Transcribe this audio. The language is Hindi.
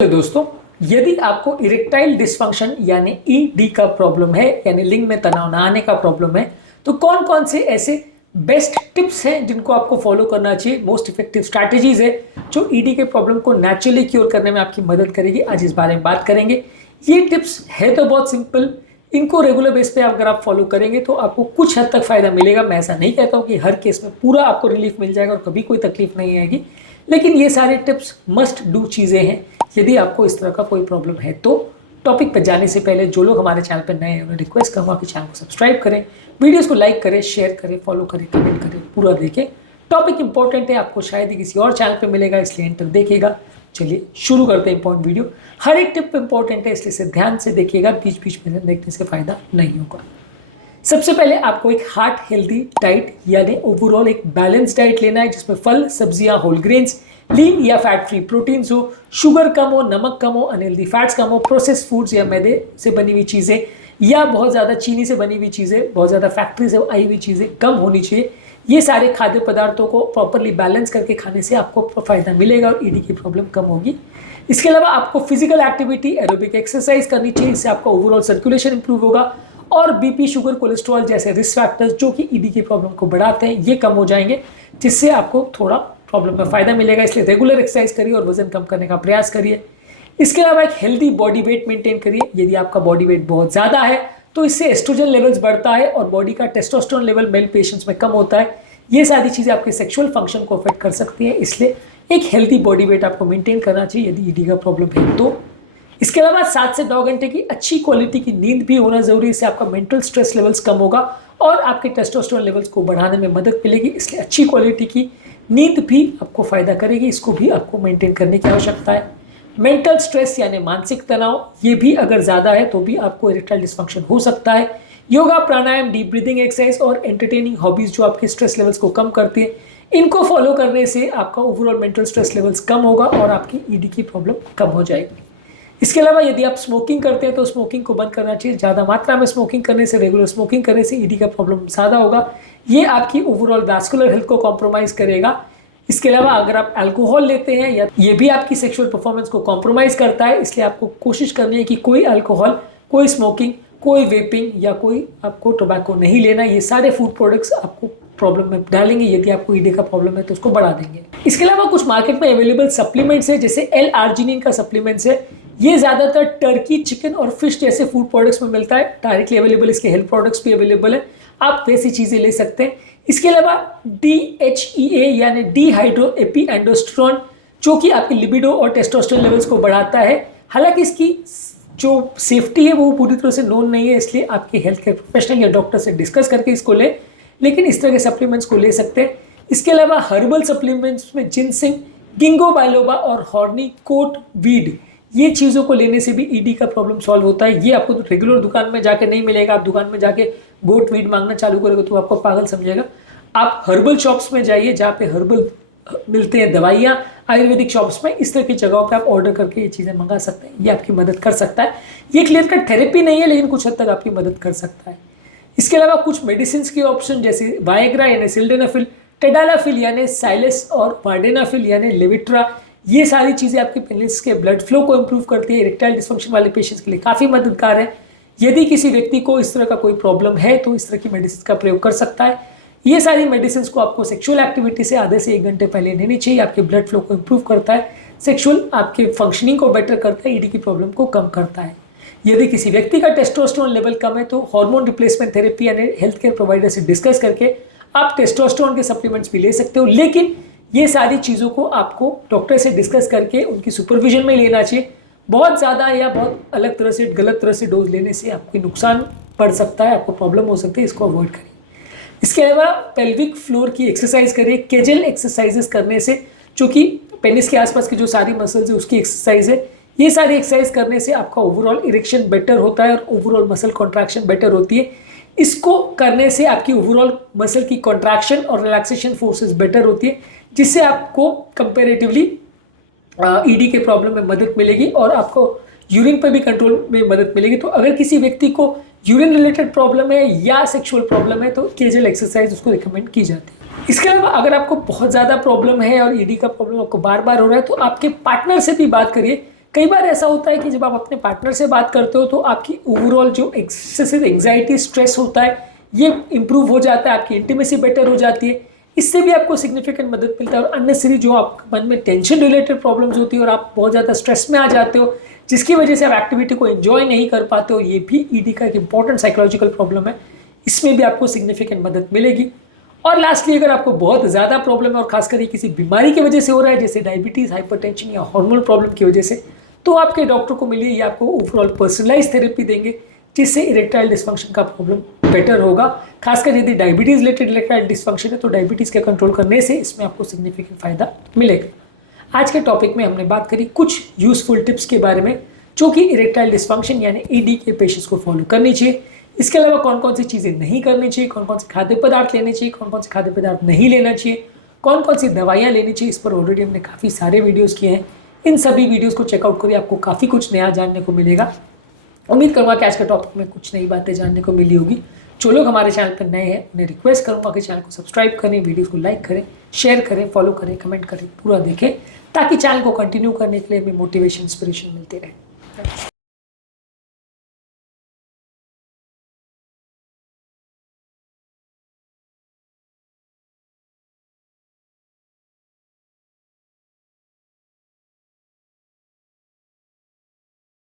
तो दोस्तों, यदि आपको इरेक्टाइल डिसफंक्शन यानी ईडी का प्रॉब्लम है, यानी लिंग में तनाव ना आने का प्रॉब्लम है, तो कौन कौन से ऐसे बेस्ट टिप्स हैं जिनको आपको फॉलो करना चाहिए, मोस्ट इफेक्टिव स्ट्रैटेजीज है जो ईडी के प्रॉब्लम को नेचुरली क्योर करने में आपकी मदद करेगी। आज इस बारे में बात करेंगे। ये टिप्स है तो बहुत सिंपल, इनको रेगुलर बेस पे अगर आप फॉलो करेंगे तो आपको कुछ हद तक फायदा मिलेगा। मैं ऐसा नहीं कहता हूँ कि हर केस में पूरा आपको रिलीफ मिल जाएगा और कभी कोई तकलीफ नहीं आएगी, लेकिन ये सारे टिप्स मस्ट डू चीज़ें हैं यदि आपको इस तरह का कोई प्रॉब्लम है। तो टॉपिक पर जाने से पहले जो लोग हमारे चैनल पर नए हैं उन्हें रिक्वेस्ट करूँगा कि चैनल को सब्सक्राइब करें, वीडियोस को लाइक करें, शेयर करें, फॉलो करें, कमेंट करें, पूरा देखें। टॉपिक इंपॉर्टेंट है, आपको शायद ही किसी और चैनल पे मिलेगा, इसलिए एंटर देखिएगा। चलिए शुरू करते हैं इंपॉर्टेंट वीडियो। हर एक टिप इंपॉर्टेंट है, इसलिए इसे ध्यान से देखिएगा, बीच बीच में देखने से फायदा नहीं होगा। सबसे पहले आपको एक हार्ट हेल्दी डाइट यानी ओवरऑल एक बैलेंस डाइट लेना है, जिसमें फल, सब्जियां, होल ग्रेन्स, लीन या फैट फ्री प्रोटीन्स हो, शुगर कम हो, नमक कम हो, अनहेल्दी फैट्स कम हो, प्रोसेस फूड्स या मैदे से बनी हुई चीज़ें या बहुत ज़्यादा चीनी से बनी हुई चीज़ें, बहुत ज़्यादा फैक्ट्री से आई हुई चीज़ें कम होनी चाहिए। ये सारे खाद्य पदार्थों को प्रॉपरली बैलेंस करके खाने से आपको फायदा मिलेगा और ईडी की प्रॉब्लम कम होगी। इसके अलावा आपको फिजिकल एक्टिविटी, एरोबिक एक्सरसाइज करनी चाहिए, इससे आपका ओवरऑल सर्कुलेशन इंप्रूव होगा और बीपी, शुगर, कोलेस्ट्रॉल जैसे रिस्क फैक्टर्स जो कि ईडी की प्रॉब्लम को बढ़ाते हैं, ये कम हो जाएंगे, जिससे आपको थोड़ा प्रॉब्लम में फायदा मिलेगा। इसलिए रेगुलर एक्सरसाइज करिए और वजन कम करने का प्रयास करिए। इसके अलावा एक हेल्दी बॉडी वेट मेंटेन करिए। यदि आपका बॉडी वेट बहुत ज़्यादा है तो इससे एस्ट्रोजन लेवल्स बढ़ता है और बॉडी का टेस्टोस्टेरोन लेवल मेल पेशेंट्स में कम होता है। ये सारी चीज़ें आपके सेक्सुअल फंक्शन को अफेक्ट कर सकती हैं, इसलिए एक हेल्दी बॉडी वेट आपको मेंटेन करना चाहिए यदि ईडी का प्रॉब्लम है तो। इसके अलावा 7 से 9 घंटे की अच्छी क्वालिटी की नींद भी होना जरूरी है, इससे आपका मेंटल स्ट्रेस लेवल्स कम होगा और आपके टेस्टोस्टेरोन लेवल्स को बढ़ाने में मदद मिलेगी। इसलिए अच्छी क्वालिटी की नींद भी आपको फायदा करेगी, इसको भी आपको मेंटेन करने की आवश्यकता है। मेंटल स्ट्रेस यानी मानसिक तनाव, ये भी अगर ज़्यादा है तो भी आपको इरेक्टाइल डिसफंक्शन हो सकता है। योगा, प्राणायाम, डीप ब्रीदिंग एक्सरसाइज और एंटरटेनिंग हॉबीज जो आपके स्ट्रेस लेवल्स को कम करती है, इनको फॉलो करने से आपका ओवरऑल मेंटल स्ट्रेस लेवल्स कम होगा और आपकी ईडी की प्रॉब्लम कम हो जाएगी। इसके अलावा यदि आप स्मोकिंग करते हैं तो स्मोकिंग को बंद करना चाहिए। ज़्यादा मात्रा में स्मोकिंग करने से, रेगुलर स्मोकिंग करने से ईडी का प्रॉब्लम ज़्यादा होगा। ये आपकी ओवरऑल वैस्कुलर हेल्थ को कॉम्प्रोमाइज़ करेगा। इसके अलावा अगर आप अल्कोहल लेते हैं या ये भी आपकी सेक्सुअल परफॉर्मेंस को कॉम्प्रोमाइज़ करता है, इसलिए आपको कोशिश करनी है कि कोई अल्कोहल, कोई स्मोकिंग, कोई वेपिंग या कोई आपको टोबैको नहीं लेना। ये सारे फूड प्रोडक्ट्स आपको प्रॉब्लम में डालेंगे। यदि आपको ईडी का प्रॉब्लम है तो उसको बढ़ा देंगे। इसके अलावा कुछ मार्केट में अवेलेबल सप्लीमेंट्स है, जैसे L-आर्जिनिन का सप्लीमेंट्स है। ये ज़्यादातर टर्की, चिकन और फिश जैसे फूड प्रोडक्ट्स में मिलता है, डायरेक्टली अवेलेबल। इसके हेल्थ प्रोडक्ट्स भी अवेलेबल है, आप वैसी चीज़ें ले सकते हैं। इसके अलावा DHEA यानी डिहाइड्रो एपी एंडोस्टेरोन, जो कि आपकी लिबिडो और टेस्टोस्टेरोन लेवल्स को बढ़ाता है। हालांकि इसकी जो सेफ्टी है वो पूरी तरह से नोन नहीं है, इसलिए आपके हेल्थ केयर प्रोफेशनल या डॉक्टर से डिस्कस करके इसको लें, लेकिन इस तरह के सप्लीमेंट्स को ले सकते हैं। इसके अलावा हर्बल सप्लीमेंट्स में जिनसिंग, गिंगो बाइलोबा और हॉर्नी कोट वीड, ये चीज़ों को लेने से भी ईडी का प्रॉब्लम सॉल्व होता है। ये आपको तो रेगुलर दुकान में जाके नहीं मिलेगा। आप दुकान में जाके गोट वीड मांगना चालू करोगे तो आपको पागल समझेगा। आप हर्बल शॉप्स में जाइए जहाँ पे हर्बल मिलते हैं दवाइयाँ, आयुर्वेदिक शॉप्स में, इस तरह की जगहों पे आप ऑर्डर करके ये चीज़ें मंगा सकते हैं। ये आपकी मदद कर सकता है। ये क्लियर कट थेरेपी नहीं है, लेकिन कुछ हद तक आपकी मदद कर सकता है। इसके अलावा कुछ मेडिसिन के ऑप्शन जैसे वायग्रा यानी सिल्डेनाफिल, टेडालाफिल यानी साइलेस और वार्डेनाफिल यानी लेविट्रा, ये सारी चीज़ें आपके पेनिस के ब्लड फ्लो को इंप्रूव करती है। इरेक्टाइल डिसफंक्शन वाले पेशेंट्स के लिए काफ़ी मददगार है। यदि किसी व्यक्ति को इस तरह का कोई प्रॉब्लम है तो इस तरह की मेडिसिन का प्रयोग कर सकता है। ये सारी मेडिसिन को आपको सेक्सुअल एक्टिविटी से आधे से 1 घंटे पहले लेनी चाहिए। आपके ब्लड फ्लो को इंप्रूव करता है, सेक्सुअल आपके फंक्शनिंग को बेटर करता है, ईडी की प्रॉब्लम को कम करता है। यदि किसी व्यक्ति का टेस्टोस्टेरोन लेवल कम है तो हार्मोन रिप्लेसमेंट थेरेपी यानी हेल्थ केयर प्रोवाइडर से डिस्कस करके आप टेस्टोस्टेरोन के सप्लीमेंट्स भी ले सकते हो, लेकिन ये सारी चीज़ों को आपको डॉक्टर से डिस्कस करके उनकी सुपरविजन में लेना चाहिए। बहुत ज़्यादा या बहुत अलग तरह से, गलत तरह से डोज लेने से आपको नुकसान पड़ सकता है, आपको प्रॉब्लम हो सकती है, इसको अवॉइड करिए। इसके अलावा पेल्विक फ्लोर की एक्सरसाइज करिए। केजल एक्सरसाइजेस करने से, जो कि पेनिस के आसपास की जो सारी मसल्स है उसकी एक्सरसाइज है, ये सारी एक्सरसाइज करने से आपका ओवरऑल इरेक्शन बेटर होता है और ओवरऑल मसल कॉन्ट्रैक्शन बेटर होती है। इसको करने से आपकी ओवरऑल मसल की कॉन्ट्रैक्शन और रिलैक्सेशन फोर्सेस बेटर होती है, जिससे आपको कंपेरेटिवली ईडी के प्रॉब्लम में मदद मिलेगी और आपको यूरिन पर भी कंट्रोल में मदद मिलेगी। तो अगर किसी व्यक्ति को यूरिन रिलेटेड प्रॉब्लम है या सेक्सुअल प्रॉब्लम है तो केजल एक्सरसाइज उसको रिकमेंड की जाती है। इसके अलावा अगर आपको बहुत ज़्यादा प्रॉब्लम है और ईडी का प्रॉब्लम आपको बार बार हो रहा है तो आपके पार्टनर से भी बात करिए कई बार ऐसा होता है कि जब आप अपने पार्टनर से बात करते हो तो आपकी ओवरऑल जो एक्सेसिव एंग्जाइटी स्ट्रेस होता है ये इंप्रूव हो जाता है, आपकी इंटीमेसी बेटर हो जाती है, इससे भी आपको सिग्निफिकेंट मदद मिलता है। और अननेसेसरी जो आपके मन में टेंशन रिलेटेड प्रॉब्लम्स होती है और आप बहुत ज़्यादा स्ट्रेस में आ जाते हो जिसकी वजह से आप एक्टिविटी को एंजॉय नहीं कर पाते हो, ये भी ईडी का एक इंपॉर्टेंट साइकोलॉजिकल प्रॉब्लम है, इसमें भी आपको सिग्निफिकेंट मदद मिलेगी। और लास्टली अगर आपको बहुत ज़्यादा प्रॉब्लम है और खासकर किसी बीमारी की वजह से हो रहा है जैसे डायबिटीज़, हाइपरटेंशन या हार्मोनल प्रॉब्लम की वजह से, तो आपके डॉक्टर को मिलिए, ये आपको ओवरऑल पर्सनलाइज थेरेपी देंगे जिससे इरेक्टाइल डिस्फंक्शन का प्रॉब्लम बेटर होगा। खासकर यदि डायबिटीज़ रिलेटेड इरेक्टाइल डिस्फंक्शन है तो डायबिटीज़ के कंट्रोल करने से इसमें आपको सिग्निफिकेंट फायदा मिलेगा। आज के टॉपिक में हमने बात करी कुछ यूजफुल टिप्स के बारे में जो कि इरेक्टाइल डिस्फंक्शन यानी ईडी के पेशेंट्स को फॉलो करनी चाहिए। इसके अलावा कौन कौन सी चीज़ें नहीं करनी चाहिए, कौन कौन से खाद्य पदार्थ लेने चाहिए, कौन कौन से खाद्य पदार्थ नहीं लेना चाहिए, कौन कौन सी दवाइयाँ लेनी चाहिए, इस पर ऑलरेडी हमने काफ़ी सारे वीडियोस किए हैं। इन सभी वीडियोस को चेकआउट करिए, आपको काफ़ी कुछ नया जानने को मिलेगा। उम्मीद करूँगा कि आज के टॉपिक में कुछ नई बातें जानने को मिली होगी। जो लोग हमारे चैनल पर नए हैं उन्हें रिक्वेस्ट करूँगा कि चैनल को सब्सक्राइब करें, वीडियोज़ को लाइक करें, शेयर करें, फॉलो करें, कमेंट करें, पूरा देखें ताकि चैनल को कंटिन्यू करने के लिए हमें मोटिवेशन इंस्पिरेशन मिलती रहे।